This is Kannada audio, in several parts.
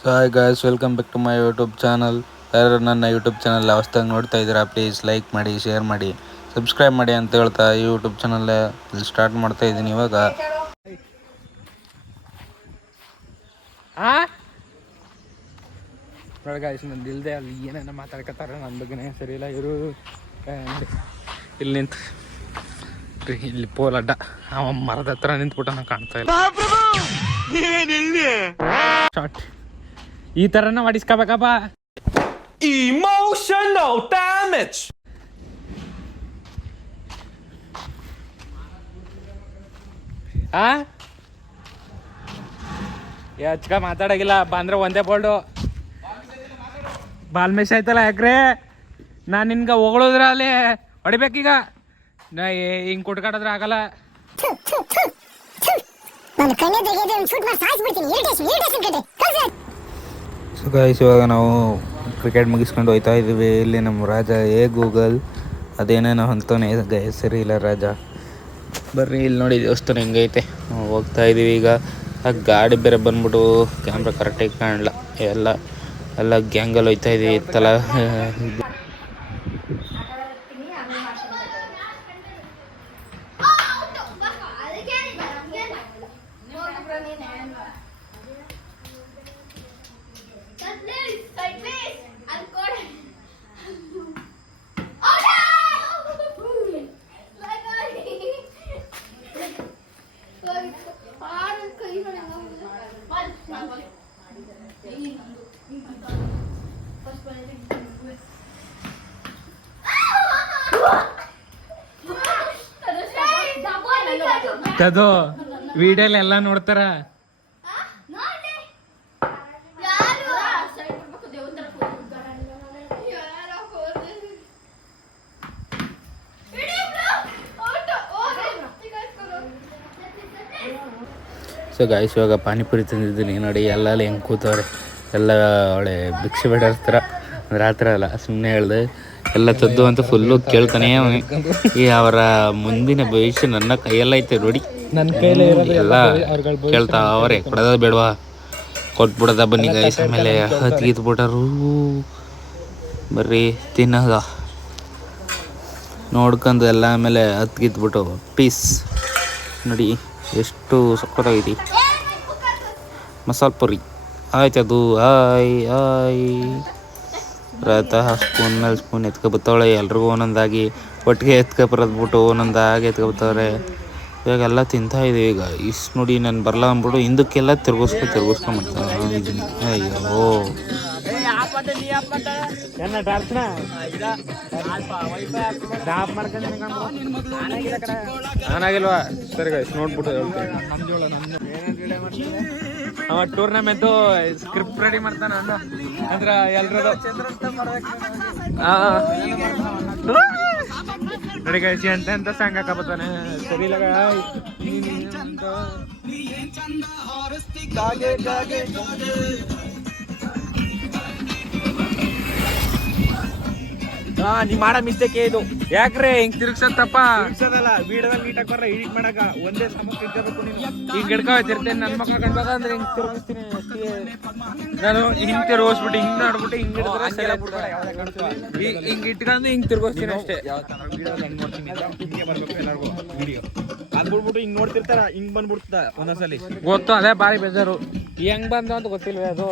So hi guys, welcome back to my YouTube channel. ಯಾರು ನನ್ನ ಯೂಟ್ಯೂಬ್ ಚಾನಲ್ ಹೊಸ್ದಾಗಿ ನೋಡ್ತಾ ಇದ್ದೀರಾ, ಪ್ಲೀಸ್ ಲೈಕ್ ಮಾಡಿ, ಶೇರ್ ಮಾಡಿ, ಸಬ್ಸ್ಕ್ರೈಬ್ ಮಾಡಿ ಅಂತ ಹೇಳ್ತಾ ಈ ಯೂಟ್ಯೂಬ್ ಚಾನಲ್ ಸ್ಟಾರ್ಟ್ ಮಾಡ್ತಾ ಇದ್ದೀನಿ ಇವಾಗ. ನೋಡಿ ಗಾಯ್ಸ್, ನಂದು ಇಲ್ಲದೆ ಅಲ್ಲಿ ಏನೇನೋ ಮಾತಾಡ್ಕೊತಾರೆ ನನ್ನ ಬಗ್ಗೆನೇ ಸರಿ ಇಲ್ಲ ಇವರು. ಇಲ್ಲಿ ನಿಂತು ಇಲ್ಲಿ ಪೋಲ್ ಅಡ್ಡ ಅವ ಮರದ ಹತ್ರ ನಿಂತ್ಬಿಟ್ಟು ನಾನು ಕಾಣ್ತಾ ಇಲ್ಲ. ಶಾರ್ಟ್ ಈ ಥರನ ಮಾಡಿಸ್ಕೋಬೇಕಪ್ಪ. Emotional damage. ಹೆಚ್ಚಕ ಮಾತಾಡೋಗಿಲ್ಲ ಬಂದ್ರೆ ಒಂದೇ ಬೋಲ್ಡು ಬಾಲ್ಮೇಶ್ ಆಯ್ತಲ್ಲ. ಯಾಕ್ರೆ ನಾನು ನಿನ್ಗೆ ಹೊಗಳಿದ್ರೆ ಅಲ್ಲಿ ಹೊಡಿಬೇಕೀಗ. ನಾ ಹಿಂಗೆ ಕುಟ್ಕಾಡಿದ್ರೆ ಆಗಲ್ಲ. ಸೊ ಗಾಯ್ಸ್, ಇವಾಗ ನಾವು ಕ್ರಿಕೆಟ್ ಮುಗಿಸ್ಕೊಂಡು ಹೋಗ್ತಾ ಇದ್ದೀವಿ. ಇಲ್ಲಿ ನಮ್ಮ ರಾಜ ಗೂಗಲ್ ಅದೇನೇನೋ ಅಂತಾನೆ ಸರಿ ಇಲ್ಲ ರಾಜ. ಬರ್ರಿ ಇಲ್ಲಿ ನೋಡಿ ದೇವಸ್ಥಾನ ಹೆಂಗೈತೆ. ಹೋಗ್ತಾ ಇದ್ದೀವಿ ಈಗ. ಆ ಗಾಡಿ ಬೇರೆ ಬಂದ್ಬಿಟ್ಟು ಕ್ಯಾಮ್ರಾ ಕರೆಕ್ಟಾಗಿ ಕಾಣಲ್ಲ. ಎಲ್ಲ ಗ್ಯಾಂಗಲ್ಲಿ ಹೋಗ್ತಾ ಇದ್ದೀವಿ. ಇತ್ತಲ್ಲ ಅದು ವಿಡಿಯೋಲಿ ಎಲ್ಲ ನೋಡ್ತಾರ. ಸೊ ಗಾಯ್ಸ್, ಇವಾಗ ಪಾನಿಪುರಿ ತಂದಿದ್ದೀನಿ ನೋಡಿ. ಎಲ್ಲ ಹೆಂಗೆ ಕೂತವ್ರೆ, ಎಲ್ಲ ಅವಳೆ ಭಿಕ್ಷೆ ಬೇಡರ್ತಾರ ಅಂದ್ರೆ ಆ ಥರ ಅಲ್ಲ, ಸುಮ್ಮನೆ ಹೇಳ್ದೆ. ಎಲ್ಲ ತದ್ದು ಅಂತ ಫುಲ್ಲು ಕೇಳ್ತಾನೆ. ಈ ಅವರ ಮುಂದಿನ ಭವಿಷ್ಯ ನನ್ನ ಕೈಯೆಲ್ಲ ಐತೆ ನೋಡಿ. ನನ್ನ ಕೈಲೇ ಎಲ್ಲ ಕೇಳ್ತಾ ಅವರೇ ಕೊಡೋದ ಬೇಡವಾ, ಕೊಟ್ಬಿಡೋದ ಬನ್ನಿ ಗಾಯ್ಸ್. ಆಮೇಲೆ ಹತ್ಗಿತ್ಬಿಟ್ಟರು ಬರ್ರಿ ತಿನ್ನೋದ ನೋಡ್ಕೊಂಡು ಎಲ್ಲ. ಆಮೇಲೆ ಹತ್ಗಿತ್ಬಿಟ್ಟು ಪೀಸ್ ನೋಡಿ ಎಷ್ಟು ಸಕ್ಕತ್ತಾಗೈತಿ. ಮಸಾಲೆ ಪುರಿ ಆಯ್ತು ಅದು. ಆಯ್ ರಾತ ಸ್ಪೂನ್ ಮೇಲೆ ಸ್ಪೂನ್ ಎತ್ಕೊಬತ್ತವಳೆ. ಎಲ್ರಿಗೂ ಒಂದೊಂದಾಗಿ ಒಟ್ಟಿಗೆ ಎತ್ಕೊಬರದ್ಬಿಟ್ಟು ಒಂದೊಂದಾಗಿ ಎತ್ಕೊಬತ್ತವ್ರೆ. ಇವಾಗೆಲ್ಲ ತಿಂತಾ ಇದೀವಿ. ಈಗ ಇಷ್ಟು ನೋಡಿ ನಾನು ಬರಲ್ಲ ಅಂದ್ಬಿಟ್ಟು ಹಿಂದಕ್ಕೆಲ್ಲ ತಿರ್ಗಿಸ್ಕೊಂಡ್ಬಿಡ್ತೀನಿ. ಅಯ್ಯೋ ನಾನಾಗಿಲ್ವಾ? ಸರಿ ಗಾಯ್ಸ್, ನೋಡ್ಬಿಟ್ಟು ಅವ ಟೂರ್ನಮೆಂಟ್ ಸ್ಕ್ರಿಪ್ಟ್ ರೆಡಿ ಮಾಡ್ತಾನ ಅಂದ್ರ ಎಲ್ರೂ ರೆಡಿ ಗಾಯ್ಸ್ ಅಂತ ಸಾಂಗ್ ಹಾಕಬತ್ತಾನೆ. ಸರಿ ಇಲ್ಲ ನೀ ಮಾಡೋ ಮಿಸ್ಟೇಕ್ ಇದು. ಯಾಕ್ರೆ ಹಿಂಗ್ ತಿರ್ಗ್ಸತ್ತಪ್ಪ? ತಿರ್ಗ್ಸೋದಲ್ಲ, ವೀಡಿಯೋದಲ್ಲಿ ನೀಟಾಗಿ ಬರಲ್ಲ ಎಡಿಟ್ ಮಾಡಕ. ಒಂದೇ ಸಮಕ್ಕೆ ಇಟ್ಕೋಬೇಕು ನೀನು. ಹಿಂಗ್ ಹಿಡ್ಕೊತಿರ್ತೇನೆ ನನ್ನ ಮಕ್ಕ ಕಂಡಾಗ ಅಂದ್ರೆ ಹಿಂಗ್ ತಿರ್ಗಿಸ್ತೀನಿ ಅಷ್ಟೇ. ನಾನು ಹಿಂಗ್ ತಿರ್ಗಿಸ್ಬಿಟ್ಟು ಹಿಂಗ್ ನೋಡ್ಬಿಟ್ಟು ಹಿಂಗ್ ಹಿಡಿದ್ರೆ ಸರಿ ಆಗ್ಬಿಡ್ತಾರೆ. ಹಿಂಗ್ ಇಟ್ಕೊಂಡು ಹಿಂಗ್ ತಿರ್ಗಿಸ್ತೀನಿ ಅಷ್ಟೇ. ಹೆಂಗ್ ನೋಡ್ತೀನಿ ಹಿಂಗೆ ಬರ್ಬೇಕು ಎಲ್ಲರಿಗೂ ವಿಡಿಯೋ. ಅದ್ ಬಿಡ್ಬಿಟ್ಟು ಹಿಂಗ್ ನೋಡ್ತಿರ್ತಾರ, ಹಿಂಗ್ ಬಂದ್ಬಿಡ್ತ ಒಂದೊಂದ್ಸಲಿ. ಗೊತ್ತು, ಅದೇ ಬಾರಿ ಬೇಜಾರು. ಹೆಂಗ್ ಬಂದು ಅಂತ ಗೊತ್ತಿಲ್ವೇ ಅದು.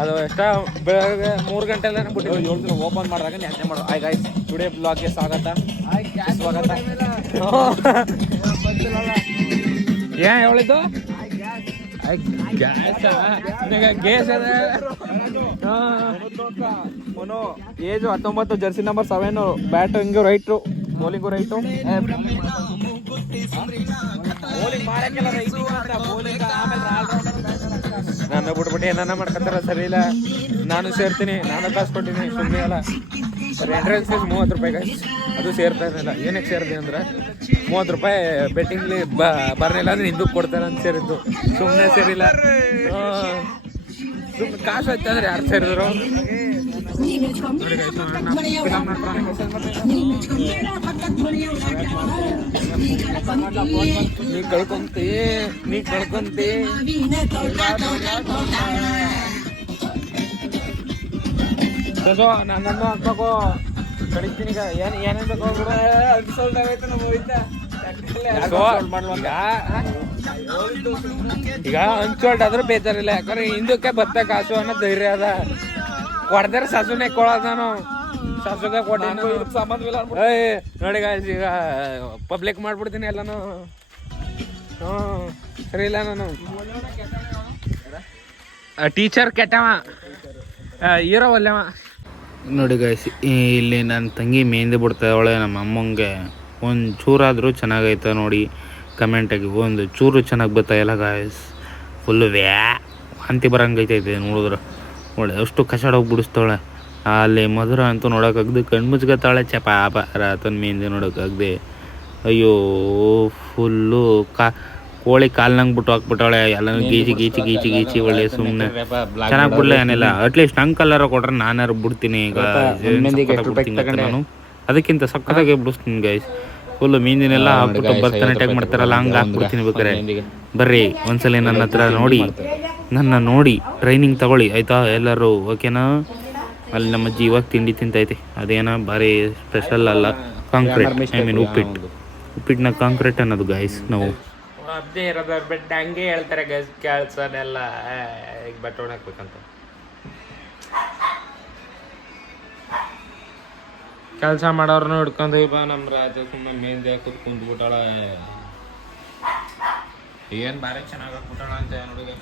ಅದು ಎಷ್ಟ ಬೆಳಗ್ಗೆ 3 ಗಂಟೆಲ್ಲ ಬಿಟ್ಟು ಓಪನ್ ಮಾಡಿದಾಗ ನೆನ್ನೆ ಮಾಡು. ಆಯ್ ಗಾಯ್ಸ್, ಟುಡೇ ಬ್ಲಾಗ್ಗೆ ಸ್ವಾಗತ. ಏನ್ ಹೇಳಿದ್ದು? ಗೇಸ್ ಅದ. ಏಜು 19, ಜರ್ಸಿ ನಂಬರ್ 7, ಬ್ಯಾಟ್ ಹಿಂಗು ರೈಟು, ಬೌಲಿಂಗು ರೈಟು. ನಾನು ಬಿಟ್ಬಿಟ್ಟು ಏನಾನ ಮಾಡ್ಕೊತಾರ, ಸರಿ ಇಲ್ಲ. ನಾನು ಸೇರ್ತೀನಿ, ನಾನು ಕಾಸು ಕೊಟ್ಟಿನಿ, ಸುಮ್ಮನೆ ಅಲ್ಲ. ಸರಿ, ಎಂಟ್ರೆನ್ಸ್ ಫೀಸ್ 30 ರೂಪಾಯಿ ಗಾಯ್ಸ್. ಅದು ಸೇರ್ತಾ ಇರಲಿಲ್ಲ. ಏನಕ್ಕೆ ಸೇರಿದೆ ಅಂದ್ರೆ 30 ರೂಪಾಯಿ ಬೆಟ್ಟಿಂಗ್ಲಿ ಬರ್ನಿಲ್ಲ ಅಂದ್ರೆ ಹಿಂದಕ್ಕೆ ಕೊಡ್ತಾರೆ ಅಂತ ಸೇರಿದ್ದು. ಸುಮ್ಮನೆ ಸೇರಿಲ್ಲ. ಸುಮ್ಮನೆ ಕಾಸು ಹೋಯ್ತಂದ್ರೆ ಯಾರು ಸೇರಿದ್ರು ನೀ ಕಳ್ಕೊಂತಿ ನನ್ನನ್ನು ಹಾಕ್ಬೇಕು ಕಳಿಸ್ತೀನಿ ಈಗ ಏನೇನು ಬೇಕು ಈಗ ಹಂಚೋಲ್ಡ್ ಆದ್ರೂ ಬೇಜಾರಿಲ್ಲ ಯಾಕಂದ್ರೆ ಹಿಂದಕ್ಕೆ ಬತ್ತ ಕಾಸು ಅನ್ನೋ ಧೈರ್ಯ ಅದ ಹೊಡೆದ್ರೆ ಸಾಸುನೆ ಕೊಡೋದು ನಾನು ಸಾಸುಗೆ ಕೊಟ್ಟಿನಿ ನೋಡಿ ಈಗ ಪಬ್ಲಿಕ್ ಮಾಡ್ಬಿಡ್ತೀನಿ ಎಲ್ಲಾನು ಸರಿ ಇಲ್ಲ ನಾನು ಟೀಚರ್ ಕೆಟ್ಟವ ಹೀರೋ ಒಲ್ಲೆವ ನೋಡಿ ಗಾಯ್ಸ್ ಇಲ್ಲಿ ನನ್ನ ತಂಗಿ ಮೆಹಂದಿ ಬಿಡ್ತಾವಳೆ ನಮ್ಮ ಅಮ್ಮಂಗೆ ಒಂದು ಚೂರಾದರೂ ಚೆನ್ನಾಗೈತೆ ನೋಡಿ ಕಮೆಂಟಾಗಿ ಒಂದು ಚೂರು ಚೆನ್ನಾಗಿ ಬರ್ತಾಯಿಲ್ಲ ಗಾಯ್ಸ್ ಫುಲ್ಲು ವಾಂತಿ ಬರಂಗೈತೈತೆ ನೋಡಿದ್ರೆ ಒಳ್ಳೆ ಅಷ್ಟು ಕಷಾಡೋಗಿ ಬಿಡಿಸ್ತಾಳೆ ಅಲ್ಲಿ ಮಧುರ ಅಂತೂ ನೋಡೋಕ್ಕಾಗ್ದು ಕಣ್ಮುಚ್ಗತ್ತಾಳೆ ಪಾಪ ರಾತನ ಮೆಹಂದಿ ನೋಡೋಕ್ಕಾಗ್ದೆ ಅಯ್ಯೋ ಫುಲ್ಲು ಕೋಳಿ ಕಾಲ್ನಂಗೆ ಬಿಟ್ಟು ಹಾಕ್ಬಿಟ್ಟಾಳೆ ಎಲ್ಲನೂ ಗೀಚಿ ಒಳ್ಳೆ ಸುಮ್ಮನೆ ಚೆನ್ನಾಗಿ ಬಿಡಲ್ಲ ಏನಿಲ್ಲ ಅಟ್ಲೀಸ್ಟ್ ನಂಗೆ ಕಲರ ಕೊಟ್ರೆ ನಾನಾರು ಬಿಡ್ತೀನಿ ಈಗ ನಾನು ಅದಕ್ಕಿಂತ ಸಕ್ಕತ್ತಾಗೆ ಬಿಡಿಸ್ತೀನಿ ಗೈಸ್ ಫುಲ್ಲು ಮೀನಿನೆಲ್ಲ ಹಾಕ್ಬಿಟ್ಟು ಭರತನಾಟ್ಯ ಮಾಡ್ತಾರಲ್ಲ ಹಂಗೆ ಹಾಕ್ಬಿಡ್ತೀನಿ ಬೇಕಾರೆ ಬರ್ರಿ ಒಂದ್ಸಲ ನನ್ನ ಹತ್ರ ನೋಡಿ ಟ್ರೈನಿಂಗ್ ತಗೊಳ್ಳಿ ಆಯಿತಾ ಎಲ್ಲರೂ ಓಕೆನಾ ಅಲ್ಲಿ ನಮ್ಮ ಅಜ್ಜಿ ಇವಾಗ ತಿಂಡಿ ತಿಂತೈತೆ ಅದೇನೋ ಭಾರಿ ಸ್ಪೆಷಲ್ ಅಲ್ಲ ಕಾಂಕ್ರೀಟ್ ಐ ಮೀನ್ ಉಪ್ಪಿಟ್ಟಿನ ಕಾಂಕ್ರೀಟ್ ಅನ್ನೋದು ಗೈಸ್ ನಾವು ಅದೇ ಇರೋದು ಬಟ್ ಹಂಗೆ ಹೇಳ್ತಾರೆ ಗೈಸ್ ಕೆಲ್ಸನೆಲ್ಲ ಈಗ ಬಟ್ಟೆ ಹಾಕ್ಬೇಕಂತ ಕೆಲಸ ಮಾಡೋರ್ನು ಹಿಡ್ಕೊಂಡು ಬಾ ನಮ್ಮ ರಾಜ ಸುಮ್ಮನೆ ಮೆಹಂದಿ ಹಾಕೋದು ಕುಂದ್ಬಿಟ್ಟಾಳ ಏನು ಭಾರಿ ಚೆನ್ನಾಗಿ ಹಾಕ್ಬಿಟ್ಟಾಳ ಅಂತ ನೋಡಿ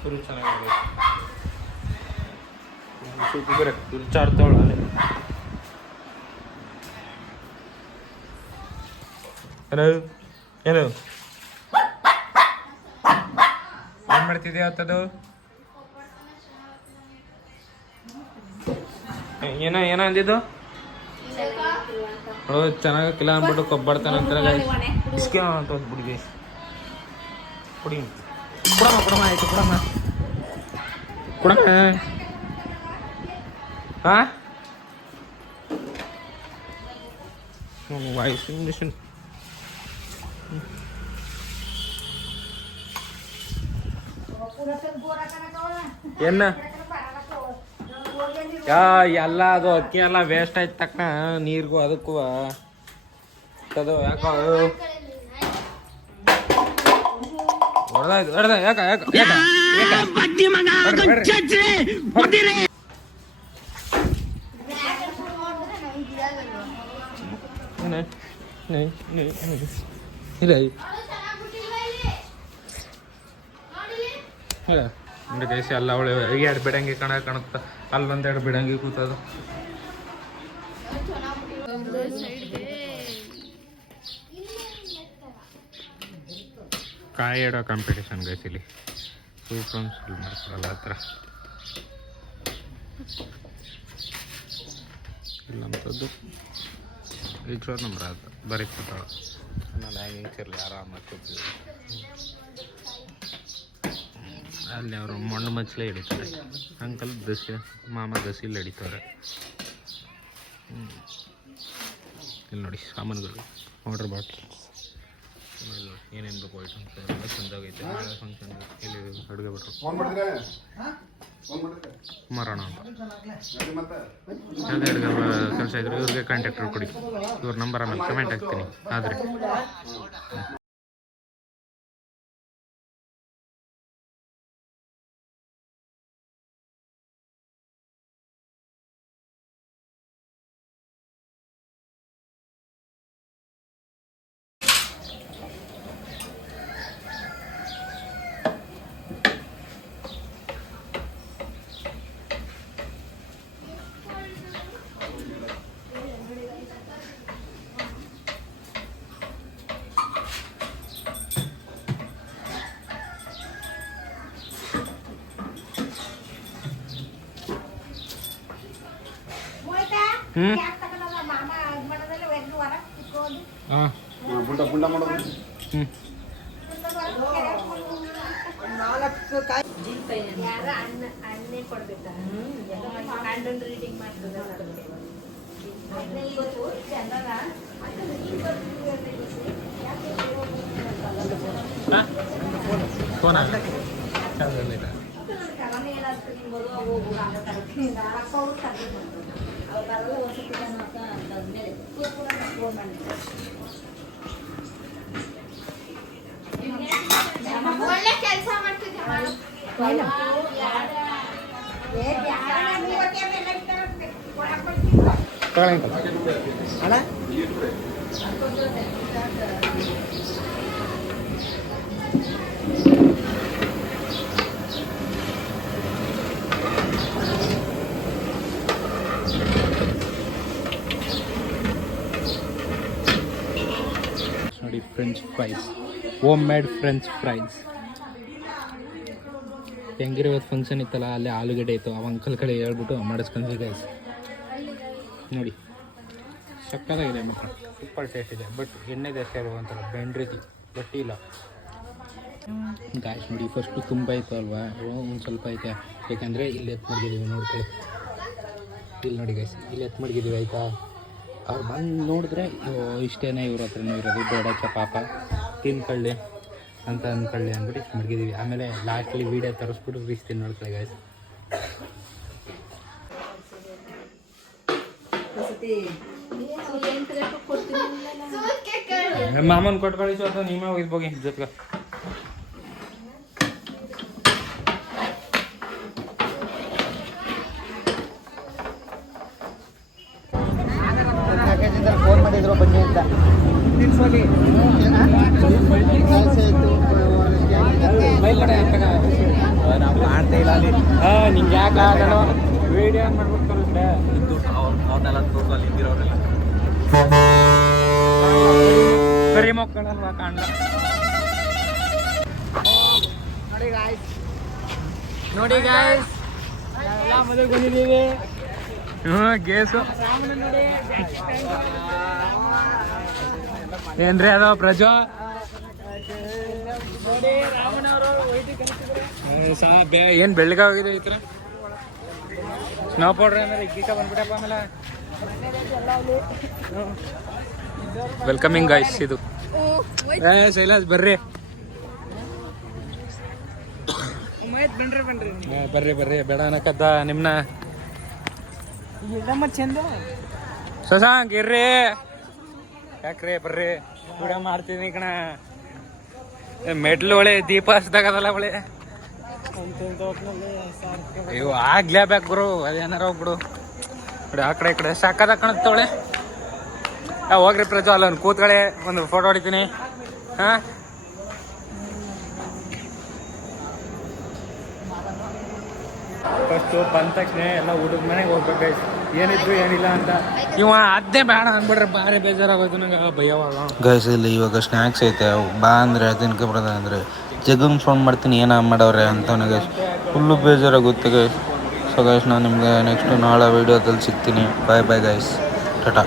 ಫುಲ್ ಚೆನ್ನಾಗಿ ಸೂಪಿ ಬರ ದುರ್ಚಾಡ್ತಾವಳ ಹಲೋ ಏನು ಏನು ಮಾಡ್ತಿದ್ಯಾ ಅವತ್ತದು ಏನೋ ಅಂದಿದ್ದು ಚೆನ್ನಾಗಿಲ್ಲ ಅಂದ್ಬಿಟ್ಟು ಕೊಬ್ಬಡ್ತಾನೆ ಅಂತಾರೆ ಇಸ್ಕೆ ಅಂತ ಬಿಡಿ ಕುಡಿ ಕೊಡಮ್ಮ ಆಯ್ತು ಕೊಡಮ್ಮ ಹಾಂ ವಾಯ್ಸಿಂಗ್ ಮಿಷಿನ್ ಏನ ಎಲ್ಲ ಅದು ಅಕ್ಕಿ ಎಲ್ಲ ವೇಸ್ಟ್ ಆಯ್ತು ತಕ್ಕ ನೀರಿಗೂ ಅದಕ್ಕೂ ಅದು ಯಾಕೋ ಹೊಡೆದಾಯ್ತು ಯಾಕ ಇಲ್ಲ ನೋಡಿ ಗೈಸ್ ಎಲ್ಲ ಅವಳು ಎರಡು ಬಿಡಂಗಿ ಕಾಣುತ್ತ ಅಲ್ಲೊಂದೆರಡು ಬಿಡಂಗಿ ಕೂತದು ಕಾಯಿ ಇಡೋ ಕಾಂಪಿಟೇಷನ್ ಗೈಸ್ ಇಲ್ಲಿ ಸೂಪರ್ ಮಾಡ್ಕೊಳಲ್ಲ ಹತ್ರ ಇಲ್ಲಂಥದ್ದು ಈಶ್ವರ್ ನಂಬರ್ ಆಯ್ತು ಬರೀ ಕೂತಾಳ ನಾನು ಹ್ಯಾಂಗಿಂಗ್ಸ್ ಇರಲಿ ಆರಾಮಾಗಿ ಕೂತಿದ್ದೆ ಅಲ್ಲಿ ಅವರು ಮಣ್ಣು ಮಚ್ಚಲೆ ಹಿಡಿತಾರೆ ಅಂಕಲ್ ಮಾಮ ದಸಿಲ್ ಹಿಡಿತಾರೆ ಇಲ್ಲಿ ನೋಡಿ ಸಾಮಾನುಗಳು ವಾಟರ್ ಬಾಟ್ಲ್ ಏನೇನು ಬೇಕು ಐಟಮ್ಸ್ ಎಲ್ಲ ಚಂದಾಗೈತೆ ನಾಳೆ ಫಂಕ್ಷನ್ ಇಲ್ಲಿ ಅಡುಗೆ ಬಿಟ್ರು ಮರೋಣ ಅಂತ ಯಾವುದೇ ಅಡುಗೆ ಕೆಲಸ ಇದ್ರು ಇವ್ರಿಗೆ ಕಾಂಟ್ಯಾಕ್ಟರ್ ಕೊಡಿ ಇವ್ರ ನಂಬರ್ ಆಮೇಲೆ ಕಮೆಂಟ್ ಹಾಕ್ತೀನಿ ಆದರೆ ಒಳ್ಳೆ ಕೆಲಸ ಮಾಡ್ತಿದ್ದೆ ನೋಡಿ French fries, home made French fries. ಹೆಂಗಿರೋ ಫಂಕ್ಷನ್ ಇತ್ತಲ್ಲ, ಅಲ್ಲೇ ಆಲೂಗಡ್ಡೆ ಇತ್ತು, ಅವ ಅಂಕಲ್ ಕಡೆ ಹೇಳ್ಬಿಟ್ಟು ಮಾಡಿಸ್ಕೊಂಡ್ವಿ ಗೈಸ್. ನೋಡಿ ಸಕ್ಕತ್ತಾಗಿದೆ ಮಾತ್ರ, ಸೂಪರ್ ಟೇಸ್ಟ್ ಇದೆ. ಬಟ್ ಎಣ್ಣೆ ಜಾಸ್ತಿ ಆಗುವ ಒಂಥರ ಬೆಂಡ್ರಿತಿ ಗಟ್ಟಿ ಇಲ್ಲ ಗಾಯ್ಸ್. ನೋಡಿ ಫಸ್ಟು ತುಂಬ ಇತ್ತು ಅಲ್ವಾ, ಒಂದು ಸ್ವಲ್ಪ ಐತೆ, ಯಾಕಂದರೆ ಇಲ್ಲಿ ಎತ್ತು ಮಡಗಿದ್ದೀವಿ ನೋಡ್ಕೊಳ್ಳಿ. ಇಲ್ಲಿ ನೋಡಿ ಗೈಸ್, ಇಲ್ಲಿ ಎತ್ತು ಮಡಗಿದ್ದೀವಿ ಆಯಿತಾ. ಅವ್ರು ಬಂದು ನೋಡಿದ್ರೆ ಇಷ್ಟೇನೇ ಇವ್ರ ಹತ್ರನೂ ಇರೋದು, ಬೇಡಕ್ಕೆ ಪಾಪ ತಿನ್ಕೊಳ್ಳಿ ಅಂತ ಅಂದ್ಕೊಳ್ಳಿ ಅಂದ್ಬಿಟ್ಟು ಇಷ್ಟು ಮಡಗಿದ್ದೀವಿ. ಆಮೇಲೆ ಲಾಸ್ಟಲ್ಲಿ ವೀಡಿಯೋ ತರಿಸ್ಬಿಟ್ಟು ಬೀಸ್ತೀನಿ ನೋಡ್ಕೊಳ್ಳಿ ಗೈಸ್. ಮಾಮನ್ ಕೊಟ್ಕೊಳ್ಳಿ ಅಥವಾ ನೀವೇ ಹೋಗಿದ್ಬೋಗಿ ಜೊತೆಗೆ. ಫೋನ್ ಮಾಡಿದ್ರು ಬನ್ನಿ ಅಂತ. ನಿಂಗೆ ಯಾಕೆ ಆಗಲ್ಲ ವಿಡಿಯೋ ಮಾಡ್ಬಿಟ್ಟು ತೋರಿಸ್ರೆ ಅವ್ರನ್ನೆಲ್ಲ ತೋರಿಸಲ್ಲ ಹಿಂದಿರೋರೆಲ್ಲ ಕರಿ ಮಕ್ಕಳಲ್ವಾ ಕಾಣ್ಲ. ನೋಡಿ ಗಾಯ್ಸ್, ಎಲ್ಲ ಮದುವೆಗೆ ಬಂದಿದ್ದೀವಿ. ಗೇಸು ಏನ್ರಿ ಅದು ಪ್ರಜೋ ಏನ್ ಬೆಳಗ್ಗೆ ಹೋಗಿದೆ ಈ ಥರ ಸ್ನೋ ಪೌಡ್ರ್ ಆಮೇಲೆ ಗೀತ ಬಂದ್ಬಿಟ್ಟಪ್ಪ. ಆಮೇಲೆ ವೆಲ್ಕಮಿಂಗ್ ಗೈಸ್ ಇದು. ಶೈಲಾಸ್ ಬರ್ರಿ ಬರ್ರಿ ಬರ್ರಿ ಬೇಡ ಅನ್ನಕದ್ದ ನಿಮ್ನ. ಶಶಾಂಕ್ ಇರ್ರಿ, ಯಾಕ್ರಿ ಬರ್ರಿ ಕೂಡ ಮಾಡ್ತೀನಿ ಕಣ. ಮೆಟ್ಲು ಒಳ್ಳೆ ದೀಪ ಹಚ್ದಾಗದಲ್ಲ ಒಳ್ಳೆ. ಇವು ಆಗ್ಲೇಬೇಕು ಗುರು, ಅದೇನಾರ ಹೋಗ್ಬಿಡು. ನೋಡಿ ಆ ಕಡೆ ಈ ಕಡೆ ಸಾಕದ ಕಾಣುತ್ತವಳೆ. ಹೋಗ್ರಿ ಪ್ರಜು, ಅಲ್ಲ ಒಂದು ಕೂತ್ಗಳೇ, ಒಂದು ಫೋಟೋ ಹೊಡಿತೀನಿ. ಹಾಂ ಫಸ್ಟು ಬಂದ ತಕ್ಷಣ ಎಲ್ಲ ಹುಡುಗ ಮನೆಗೆ ಹೋಗ್ಬೇಕು ಗೈಸ್, ಏನಿದ್ರು ಏನಿಲ್ಲ ಅಂತ. ಇವ ಅದೇ ಬೇಡ ಅಂದ್ಬಿಟ್ರೆ ಭಾರಿ ಬೇಜಾರಾಗೋದು ನಂಗೆ, ಭಯವಾಗ ಗೈಸ್. ಇಲ್ಲಿ ಇವಾಗ ಸ್ನ್ಯಾಕ್ಸ್ ಐತೆ, ಬಾ ಅಂದರೆ ತಿನ್ಕೊ ಬರೋದ ಅಂದರೆ ಜಗಂಗೆ ಫೋನ್ ಮಾಡ್ತೀನಿ ಏನೋ ಮಾಡವ್ರೆ ಅಂತ ನನಗೆ ಫುಲ್ಲು ಬೇಜಾರಾಗುತ್ತೆ ಗೈಸ್. ಸೊ ಗೈಸ್, ನಾನು ನಿಮಗೆ ನೆಕ್ಸ್ಟ್ ನಾಳೆ ವೀಡಿಯೋದಲ್ಲಿ ಸಿಗ್ತೀನಿ. ಬಾಯ್ ಬಾಯ್ ಗೈಸ್, ಟಾಟಾ.